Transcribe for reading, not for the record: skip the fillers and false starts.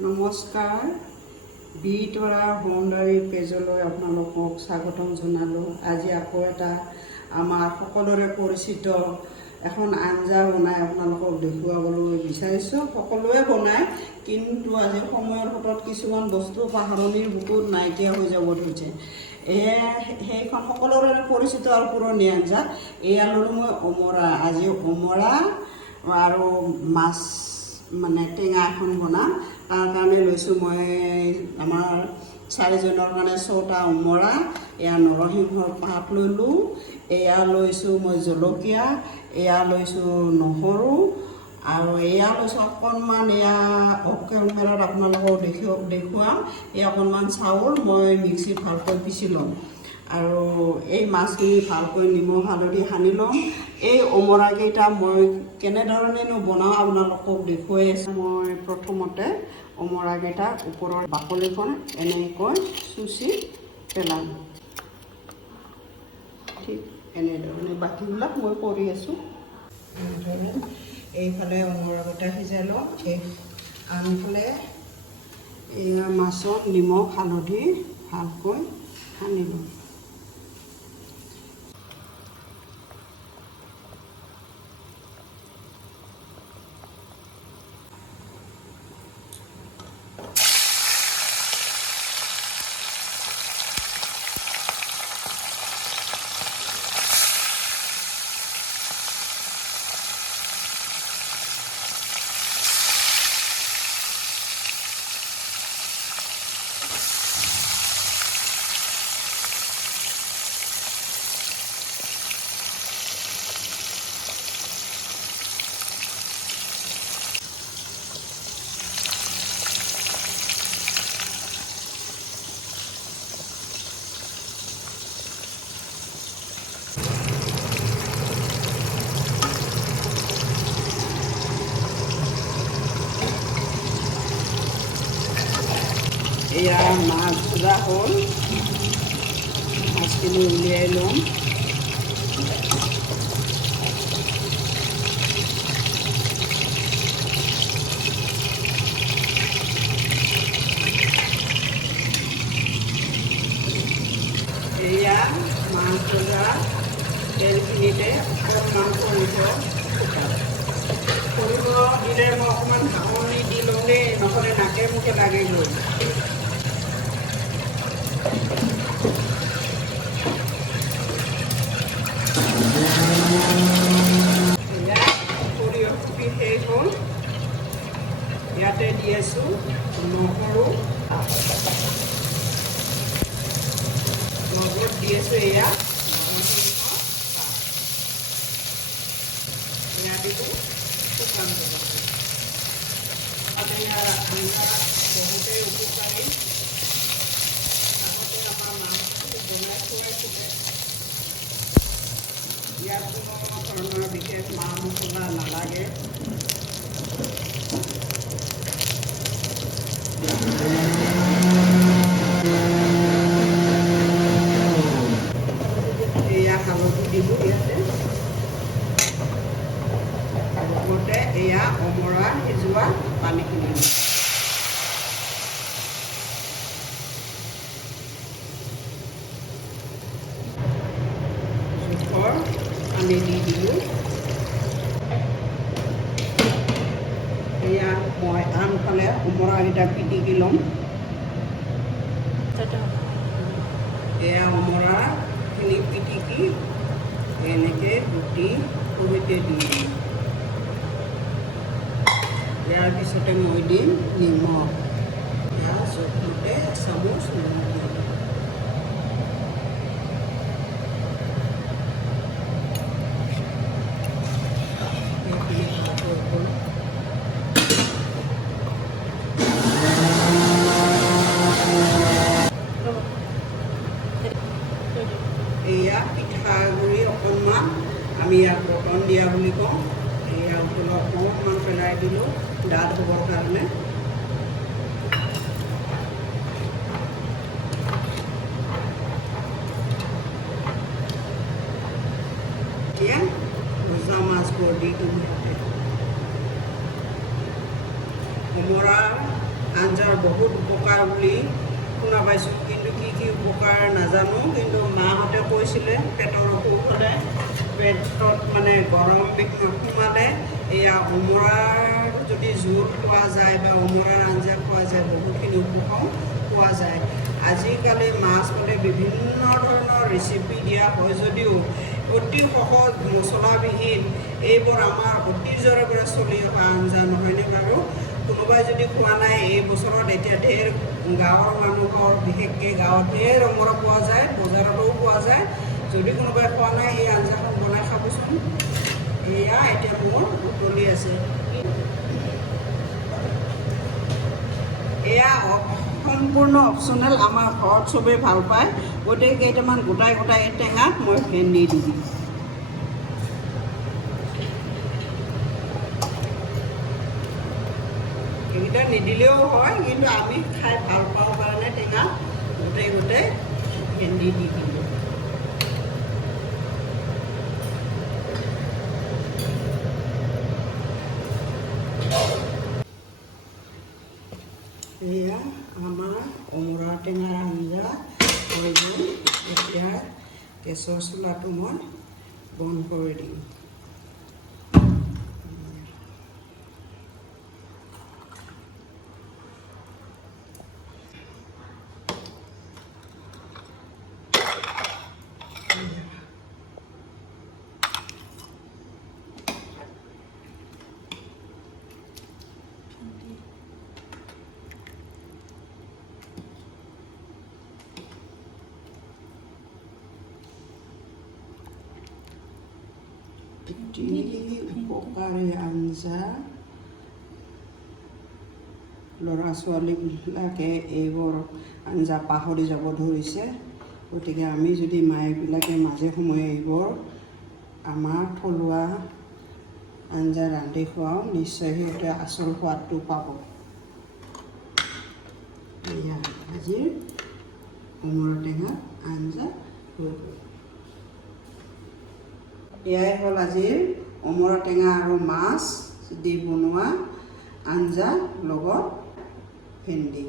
নমস্কাৰ, বিতৰা হোমডাৰী পেজলৈ আপোনালোকক স্বাগতম জনালোঁ। আজি আকৌ এটা আমাৰ সকলোৰে পৰিচিত এখন আঞ্জা বনাই আপোনালোকক দেখুৱাবলৈ বিচাৰিছোঁ। সকলোৱে বনায়, কিন্তু আজি সময়ৰ হাতত কিছুমান বস্তু পাহৰণিৰ বুকুত নাইকিয়া হৈ যাব ধৰিছে। সেইখন সকলোৰে পৰিচিত আৰু পুৰণি আঞ্জা। এয়া ল'লোঁ মই অমৰা। আজি অমৰা আৰু মাছ মানে টেঙা এখন বনাম। তাৰ কাৰণে লৈছোঁ মই আমাৰ 4জনৰ কাৰণে 6টা অমৰা, এয়া নৰসিংহৰ পাত ল'লোঁ, এয়া লৈছোঁ মই জলকীয়া, এয়া লৈছোঁ নহৰু আৰু এয়া লৈছোঁ অকণমান এয়া কেমেৰাত আপোনালোকক দেখুৱাম। এই অকণমান চাউল মই মিক্সিত ভালকৈ পিচি ল'ম আৰু এই মাছখিনি ভালকৈ নিমখ হালধি সানি ল'ম। এই অমৰাকেইটা মই কেনেধৰণেনো বনাওঁ আপোনালোকক দেখুৱাই আছোঁ। মই প্ৰথমতে অমৰাকেইটা ওপৰৰ বাকলিখন এনেকৈ চুচি পেলাম। ঠিক এনেধৰণে বাকীবিলাক মই কৰি আছোঁ। এনেধৰণে এইফালে অমৰাকেইটা সিজাই লওঁ, আনফালে এয়া মাছত নিমখ হালধি ভালকৈ সানি লওঁ। এয়া মাছ ভজা হ'ল, মাছখিনি উলিয়াই ল'ম। এয়া মাছ ভজা তেলখিনিতে অকণমান সৰিব দিলে মই অকণমান ঢাকনি দি লওঁ দেই, নহ'লে নাকে মুখে লাগি গ'ল। সৰিয়হ কুটি শেষ হ'ল, ইয়াতে দি আছোঁ নহৰু, লগত দি আছোঁ এয়া এয়া দিলোঁ শুকান জলকীয়া। ইয়াৰ আঞ্জা বহুতেই উপকাৰী। আগতে আমাৰ মাছটো বনাই খুৱাইছিলে। ইয়াত কোনো ধৰণৰ বিশেষ মা মছলা নালাগে। এয়া হালধি দিলোঁ ইয়াতে, লগতে এয়া অমৰা সিজোৱা পানীখিনি জোখৰ পানী দি দিলোঁ। এয়া মই আনফালে অমৰাকেইটা পিটিকি ল'ম। এয়া অমৰাখিনি পিটিকি এনেকৈ ৰুটি সৈতে দি দিম। ইয়াৰ পিছতে মই দিম নিমখ, এয়া জোখমতে চামুচ নিমখ দিম। এয়া পিঠাগুড়ি অকণমান, আমি ইয়াক বটন দিয়া বুলি কওঁ। এয়া তলত অকণমান পেলাই দিলোঁ ডাঠ হ'বৰ কাৰণে। এতিয়া ভজা মাছবোৰ দি দিওঁ। অমৰা আঞ্জাৰ বহুত উপকাৰ বুলি শুনা পাইছোঁ, কিন্তু কি উপকাৰ নাজানো। কিন্তু মাহঁতে কৈছিলে পেটৰ অসুখ হ'লে, পেটত মানে গৰম সোমালে এয়া অমৰাৰ যদি জোল খোৱা যায় বা অমৰাৰ আঞ্জা খোৱা যায় বহুতখিনি উপশম পোৱা যায়। আজিকালি মাছ মানে বিভিন্ন ধৰণৰ ৰেচিপি দিয়া হয় যদিও অতি সহজ মছলাবিহীন এইবোৰ আমাৰ অতীজৰে পৰা চলি অহা আঞ্জা নহয়নে বাৰু? কোনোবাই যদি খোৱা নাই, এই বছৰত এতিয়া ঢেৰ গাঁৱৰ মানুহৰ বিশেষকৈ গাঁৱত ঢেৰ অমৰা পোৱা যায়, বজাৰতো পোৱা যায়। যদি কোনোবাই খোৱা নাই এই আঞ্জাখন বনাই খাবচোন। এয়া এতিয়া মোৰ উতলি আছে। এয়া সম্পূৰ্ণ অপশ্যনেল, আমাৰ ঘৰত চবেই ভাল পায়, গতিকে কেইটামান গোটাই গোটাই টেঙাত মই ভেন্দি দি দিম। এইকেইটা নিদিলেও হয়, কিন্তু আমি খাই ভাল পাওঁ কাৰণে টেঙা গোটেই গোটেই ভেন্দি দি দিলোঁ। এয়া আমাৰ অমৰা টেঙাৰ আঞ্জা হৈ গ'ল। এতিয়া গেছৰ চুলাটো মই বন্ধ কৰি দিম। উপকাৰী আঞ্জা, ল'ৰা ছোৱালীবিলাকে এইবোৰ আঞ্জা পাহৰি যাব ধৰিছে। গতিকে আমি যদি মায়েবিলাকে মাজে সময়ে এইবোৰ আমাৰ থলুৱা আঞ্জা ৰান্ধি খুৱাওঁ, নিশ্চয় সিহঁতে আচল সোৱাদটো পাব। এয়া আজিৰ অমৰা টেঙা আঞ্জা হৈ গ'ল। এয়াই হ'ল আজিৰ অমৰা টেঙা আৰু মাছ দি বনোৱা আঞ্জা লগত ভেন্দি।